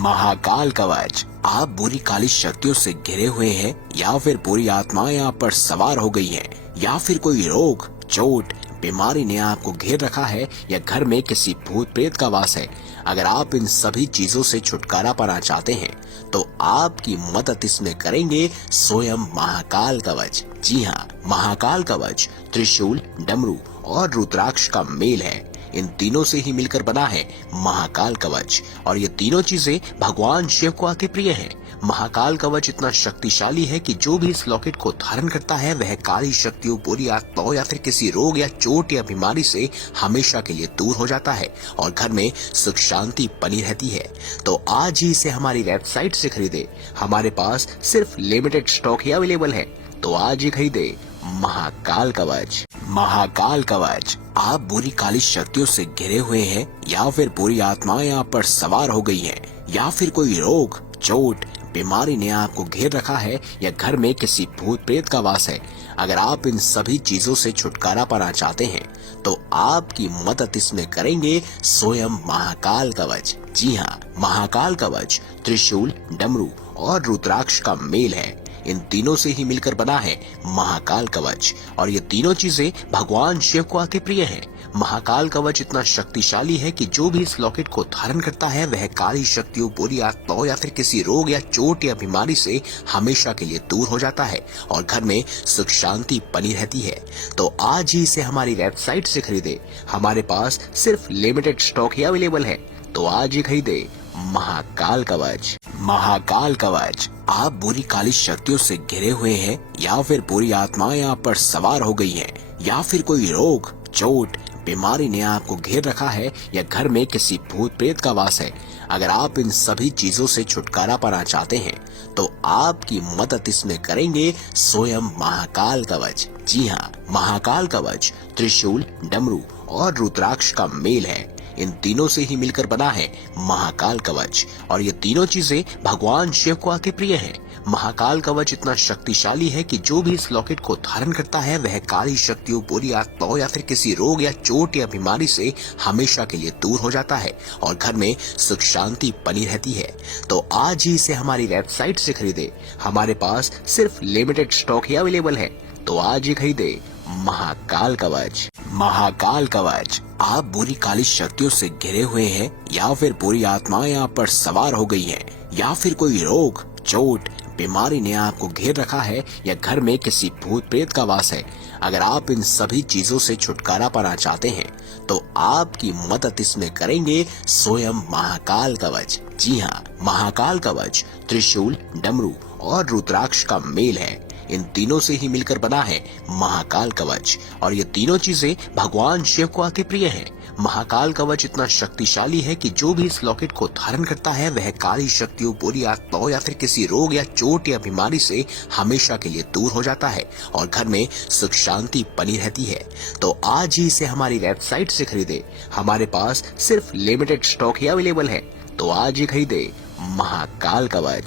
महाकाल कवच। आप बुरी काली शक्तियों से घिरे हुए हैं या फिर बुरी आत्माएं आप पर सवार हो गई हैं, या फिर कोई रोग, चोट, बीमारी ने आपको घेर रखा है, या घर में किसी भूत प्रेत का वास है। अगर आप इन सभी चीजों से छुटकारा पाना चाहते हैं तो आपकी मदद इसमें करेंगे स्वयं महाकाल कवच। जी हाँ, महाकाल कवच त्रिशूल, डमरू और रुद्राक्ष का मेल है। इन तीनों से ही मिलकर बना है महाकाल कवच, और ये तीनों चीजें भगवान शिव को अति प्रिय हैं। महाकाल कवच इतना शक्तिशाली है कि जो भी इस लॉकेट को धारण करता है वह काली शक्तियों, बुरी आत्माओं या फिर किसी रोग या चोट या बीमारी से हमेशा के लिए दूर हो जाता है और घर में सुख शांति बनी रहती है। तो आज ही इसे हमारी वेबसाइट से खरीदे। हमारे पास सिर्फ लिमिटेड स्टॉक ही अवेलेबल है, तो आज ही खरीदे महाकाल कवच। महाकाल कवच। आप बुरी काली शक्तियों से घिरे हुए हैं या फिर बुरी आत्माएं आप पर सवार हो गई हैं, या फिर कोई रोग, चोट, बीमारी ने आपको घेर रखा है, या घर में किसी भूत प्रेत का वास है। अगर आप इन सभी चीजों से छुटकारा पाना चाहते हैं तो आपकी मदद इसमें करेंगे स्वयं महाकाल कवच। जी हाँ, महाकाल कवच त्रिशूल, डमरू और रुद्राक्ष का मेल है। इन तीनों से ही मिलकर बना है महाकाल कवच, और ये तीनों चीजें भगवान शिव को अति प्रिय हैं। महाकाल कवच इतना शक्तिशाली है कि जो भी इस लॉकेट को धारण करता है वह काली शक्तियों, बुरी आत्माओं या फिर किसी रोग या चोट या बीमारी से हमेशा के लिए दूर हो जाता है और घर में सुख शांति बनी रहती है। तो आज ही इसे हमारी वेबसाइट से खरीदे। हमारे पास सिर्फ लिमिटेड स्टॉक ही अवेलेबल है, तो आज ही खरीदे महाकाल कवच। महाकाल कवच। आप बुरी काली शक्तियों से घिरे हुए हैं या फिर बुरी आत्माएं आप पर सवार हो गई हैं, या फिर कोई रोग, चोट, बीमारी ने आपको घेर रखा है, या घर में किसी भूत प्रेत का वास है। अगर आप इन सभी चीजों से छुटकारा पाना चाहते हैं तो आपकी मदद इसमें करेंगे स्वयं महाकाल कवच। जी हाँ, महाकाल कवच त्रिशूल, डमरू और रुद्राक्ष का मेल है। इन तीनों से ही मिलकर बना है महाकाल कवच, और ये तीनों चीजें भगवान शिव को अति प्रिय हैं। महाकाल कवच इतना शक्तिशाली है कि जो भी इस लॉकेट को धारण करता है वह काली शक्तियों, बुरी आत्माओं या फिर किसी रोग या चोट या बीमारी से हमेशा के लिए दूर हो जाता है और घर में सुख शांति बनी रहती है। तो आज ही इसे हमारी वेबसाइट से खरीदे। हमारे पास सिर्फ लिमिटेड स्टॉक ही अवेलेबल है, तो आज ही खरीदे महाकाल कवच। महाकाल कवच। आप बुरी काली शक्तियों से घिरे हुए हैं या फिर बुरी आत्माएं आप पर सवार हो गई हैं, या फिर कोई रोग, चोट, बीमारी ने आपको घेर रखा है, या घर में किसी भूत प्रेत का वास है। अगर आप इन सभी चीजों से छुटकारा पाना चाहते हैं तो आपकी मदद इसमें करेंगे स्वयं महाकाल कवच। जी हाँ, महाकाल कवच त्रिशूल, डमरू और रुद्राक्ष का मेल है। इन तीनों से ही मिलकर बना है महाकाल कवच, और ये तीनों चीजें भगवान शिव को अति प्रिय हैं। महाकाल कवच इतना शक्तिशाली है कि जो भी इस लॉकेट को धारण करता है वह काली शक्तियों, बुरी आत्माओं या फिर किसी रोग या चोट या बीमारी से हमेशा के लिए दूर हो जाता है और घर में सुख शांति बनी रहती है। तो आज ही इसे हमारी वेबसाइट से खरीदे। हमारे पास सिर्फ लिमिटेड स्टॉक ही अवेलेबल है, तो आज ही खरीदे महाकाल कवच।